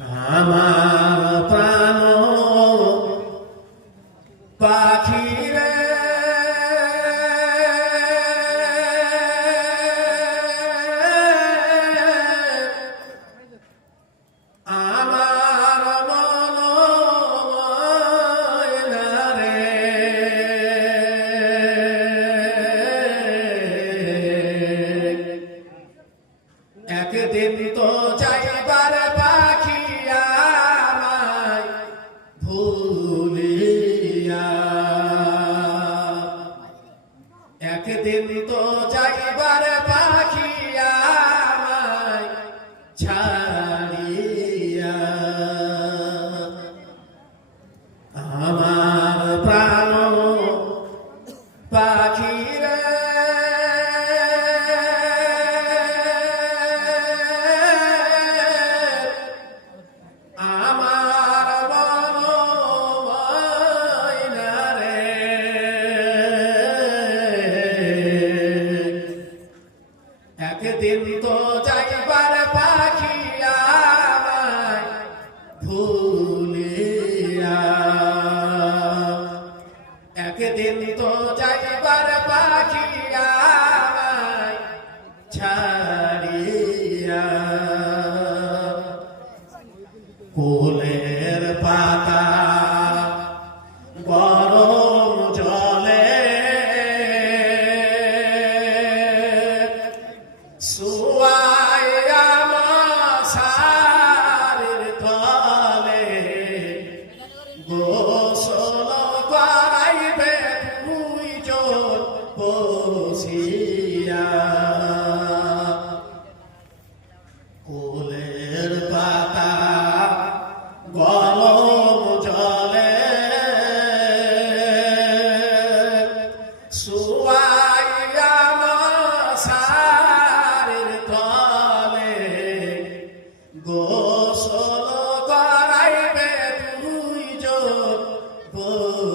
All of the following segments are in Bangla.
আমার একদিন তো একদিন তো যাইবার পাখি আমায় ভুলিয়া। একদিন তো যাইবার পাখি আমায় ছাড়িয়া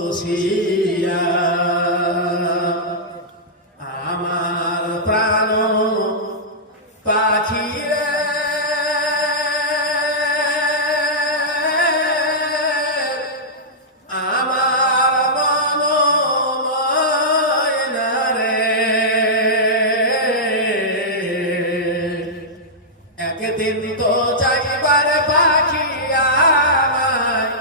বসিয়া আমার প্রাণ পাখি রে। আমার মন ময়না রে। একদিন তো যাইবার পাখি আমায়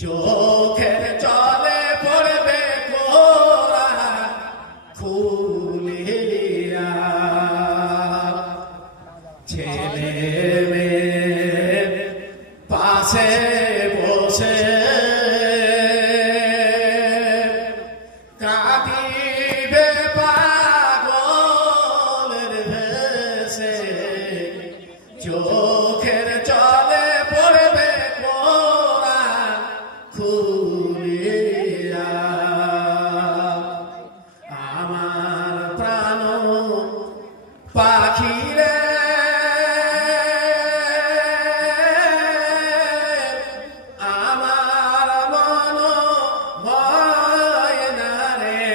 চোখের জলে পড়বে খুলিয়া। ছেলে পাশে বসে কাঁদিবে পাগলের আমার মন ময়না রে।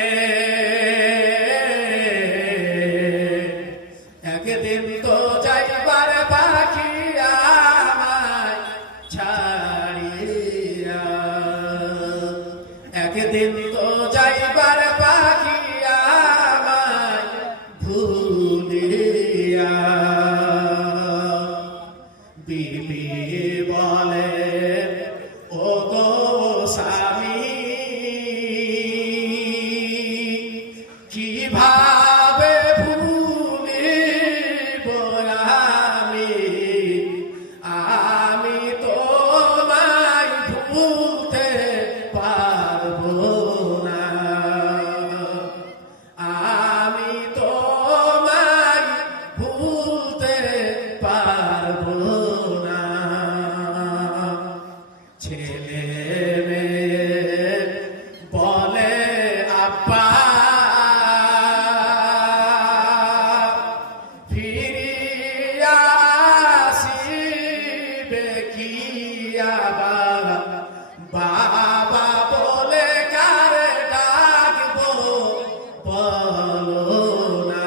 একদিন তো যাইবার পাখি আমায় ছাড়িয়া। একদিন কি বাবা বাবা বলে কারে ডাকবো বলো না?